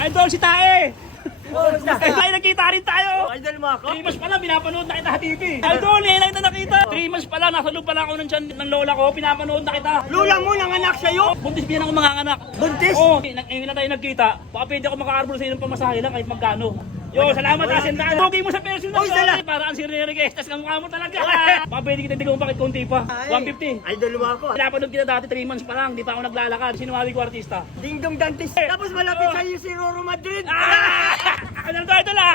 Idol, si Tae! Ay, nakita rin tayo! Idol mo ako? 3 months pa lang, pinapanood na kita sa TV. Idol, yan lang na nakita. 3 months pa lang, nasa loob pa lang ako ng tiyan ng lola ko, pinapanood na kita. Lola mo nanganak sa'yo? Buntis biyan ako mga anak. Buntis? Oo, ngayon na tayo nagkita. Baka pwede ako makaarbol sa ng pamasahe lang kahit magkano. Yo, salamat Asendaan. Okay mo sa personal. Oy, salamat. Para ang sirere tas ang mukha mo talaga. Baka pwede kita tigong bakit konti pa. 150. Idol mo ako. Pinapanood kita dati 3 months pa lang, di pa ako naglalakad. Sinuwali ko artista. Ding Dong Dantes. Tapos malapit sa'yo si Roro Madrid. Akin na lang to, idol ah!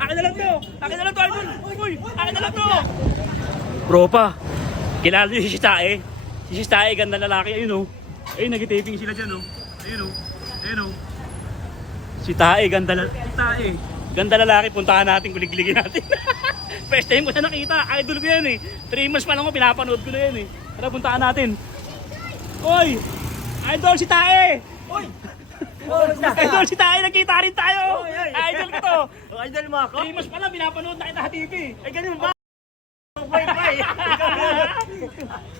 Akin na lang to! Akin na lang to, idol! Uy! Akin na lang to! Tropa, kilala niyo si Tae? Si Tae, ganda lalaki. Ayun o. Ayun, nag-taping sila dyan o. Ayun o. Ayun o. Si Tae, ganda lalaki. Si Tae. Ganda lalaki, puntahan natin, kuligligin natin. First time ko na nakita, idol ko yan eh. 3 months pa lang ko, pinapanood ko na yan eh. Tara, puntahan natin. Oy! Idol, si Tae! Uy! Idol, si Tae, nagkita rin tayo! Idol ko to! Idol mo ako? 3 months pa lang, pinapanood na kita sa TV. Ay, ganun ba? Bye-bye.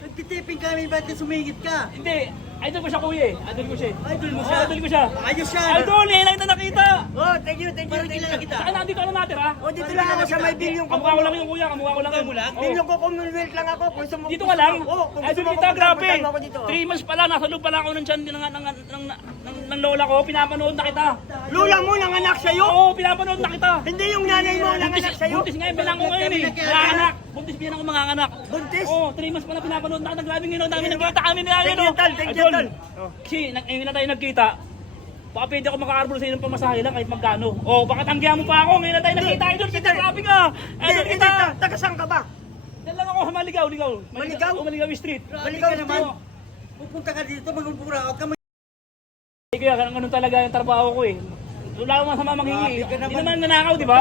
Nagtitiping kami, ba't sumingit ka? Hindi, idol ko siya kuya eh. Idol ko siya. Idol mo Oo, siya? idol ko siya. Ayos siya. Idol, yan lang na nakita. Oh, thank you. Parang kilala kita. Saan nandito ka na natira? Oh, dito lang ako sa may bilyong ko. Kamukha ko lang yung kuya, kamukha ko lang. mo lang? Oo. Bilyong ko, Commonwealth lang ako. Kung gusto mo- Dito ka lang? Oo, kung gusto Idol mo kita, ako, grabe. punta mo ako dito. 3 months pa lang, nasa loob pa lang ako ng tiyan ng lola ko. Pinapanood na kita. Lola mo nanganak sa'yo? Oo, pinapanood na kita. Hindi yung nanay mo nanganak sa'yo? Buntis nga yung bilang ko ngayon eh. Mga anak. Buntis biyan ako mga anak. Buntis? Oo, 3 months pa lang pinapanood na kita. Grabe ngayon, dami nagkita kami nila. Thank you, Tal. Thank you, Tal. Kasi ngayon na tayo nagkita. Baka pwede ako makaarbol sa ng pamasahe lang kahit magkano. Oh, baka tanggihan mo pa ako. Ngayon na tayo nagkita. Idol kita, grabe ka. Idol kita. Taga saan ka ba? Diyan lang ako sa Maligaw, Ligaw. Maligaw? O, Maligaw Street. Maligaw ka naman. Oo. Pupunta ka dito, magpupura ka. Kaya ganun talaga yung trabaho ko eh. Wala akong masama manghingi. Grabe ka Hindi naman. naman nanakaw, di ba?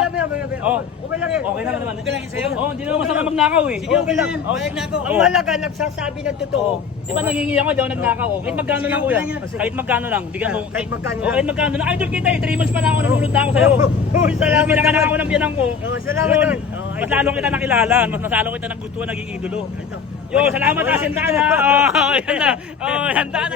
Oh. Okay lang yan. Okay naman naman. Okay lang yun sa'yo. Oh, hindi naman masama magnakaw eh. Sige, okay lang. Oh. Bayag na ako. Ang mahalaga, nagsasabi ng totoo. Di ba nangingi ako, di ako nagnakaw. Oh. Kahit magkano lang kuya. Kahit magkano lang. Bigyan mo. Kahit magkano Oh, lang. kahit magkano lang. Idol kita eh. 3 months pa na ako nanonood na ako sa'yo. Oh, salamat Pinakanak naman. ako ng biyanang ko. Oh, salamat Yun. naman. Oh, Mas idol. lalo kita nakilala. Mas lalo kita nagustuhan, naging idolo. Ito. Yo, salamat Asendaan ha. Oh, yan na. Oh, handa na.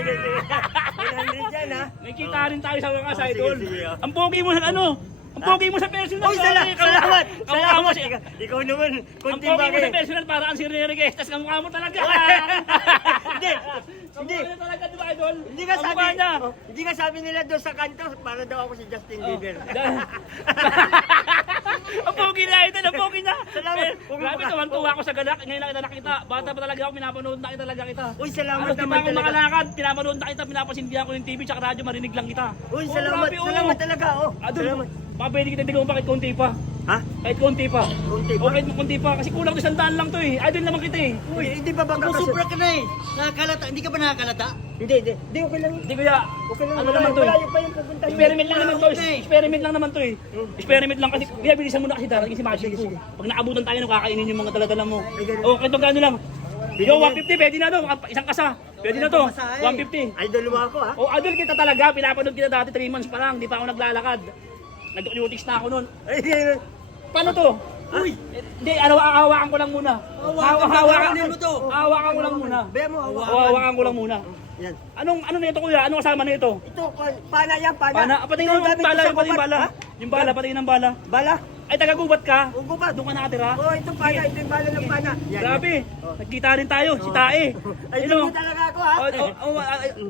100 yan, ha? May kita rin tayo sa wakas, Oh, sige, idol. sige, oh. Ang pogi mo sa ano? Ang pogi mo sa personal. Uy, salamat! Kamukha mo siya. Ikaw naman, Ang kunti pogi mo sa bagay. personal para ang sirere tas kamukha mo talaga. Hindi, hindi. Kamukha niya talaga, di ba, idol? Hindi ka sabi, Kamukha niya. hindi ka sabi nila doon sa kanto para daw ako si Justin Bieber. Ang pogi na, idol. Ang pogi na. Salamat. Grabe, tuwan-tuwa ako sa galak. Ngayon na kita nakita. Bata pa talaga ako, pinapanood na kita talaga kita. Uy, salamat Halos di pa naman ako talaga. makalakad, pinapanood na kita, pinapasindihan ko yung TV tsaka radyo, marinig lang kita. Uy, Oh, salamat. grabe, oh. Salamat talaga, oh. Idol, Salamat. baka pwede kita tigong bakit konti pa. Ha? Kahit konti pa. Konti pa? O kahit konti pa, kasi kulang 100 lang to eh. Idol naman kita eh. Uy, hindi ba bangga kasi? Musubra ka na eh. Nakakalata. Hindi ka ba nakakalata? Hindi, hindi. Hindi, okay lang. Hindi kuya, Okay lang. ano naman to eh. Malayo pa yung pupunta niyo. Experiment lang naman to eh. Okay. Experiment lang naman to eh. Experiment lang kasi, kaya bilisan mo na kasi darating si Magic ko. Pag naabutan tayo, nakakainin yung mga daladala mo. O kahit magkano lang. Yo, 150, pwede na to. Isang kasa. Pwede na to. 150. Idol mo ako, ha? O idol kita talaga, pinapanood kita dati 3 months pa lang, di pa ako naglalakad. Nag-duties na ako noon. Ay, ay, Paano to? Uy! Hindi, hawakan ko lang muna. Hawakan mo to. Hawakan ko lang muna. Baya mo, hawakan. Hawakan ko lang muna. Yan. Ano na ito kuya? Anong kasama na ito? Ito, pana yan, pana. Pana, patingin Ito mo yung gamit ko bala, sa yung patingin gubat, bala. ha? Yung bala, patingin ng bala. Bala? Ay, taga-gubat ka? Ugubat. Doon ka nakatira? Oh, ito pana, ito yung bala ng pana. Yan, Grabe, nagkita rin tayo, si Tae. Idol mo talaga ako, ha?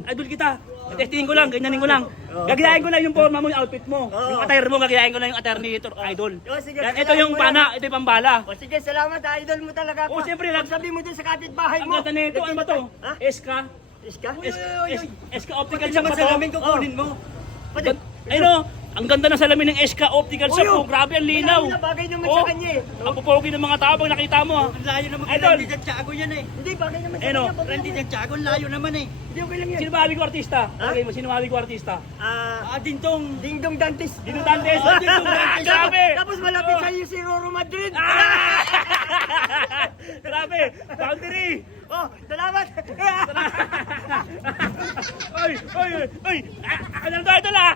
Idol kita. Testingin ko lang, ganyanin ko lang. Gagayahin ko lang yung forma mo, yung outfit mo. Yung attire mo, gagayahin ko lang yung attire ni Idol. Oh, sige, Yan, ito gagayahin yung mo pana, lang, ha? ito yung pambala. O sige, salamat, ha? Idol mo talaga ako. Oh, siyempre, Pag sabi mo dun sa kapitbahay Ang mo. ganda nito, ano ba to? Ha? Eska? Iska? Eska Optical Pati Shop naman ba to? salamin ko kunin mo. Pati. Ayun o, ang ganda ng salamin ng Eska Optical Shop po. Grabe ang linaw. Wala, bagay naman Oh, sa kanya, eh. Ang pupogi ng mga tao pag nakita mo ha. Ang layo naman kay Idol. Randy Santiago yan eh. Hindi, bagay naman sa Ayun, kanya. oh. bagay Randy naman. Santiago, ang layo naman eh. Hindi, okay lang yan. Sino mabi ko artista? Okay mo, sino mabi ko artista? Ah, Dingdong. Ding Dong Dantes. Dino Dantes. Dino Dantes. Grabe. Tapos malapit sa'yo si Roro Madrid. Grabe. Boundary. Oh, salamat. Oy, oy, oy. Akin na lang to, idol ah.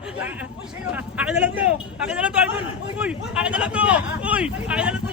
Akin na lang to. Akin na lang to, idol. Uy, akin na lang to. Uy, akin na lang to.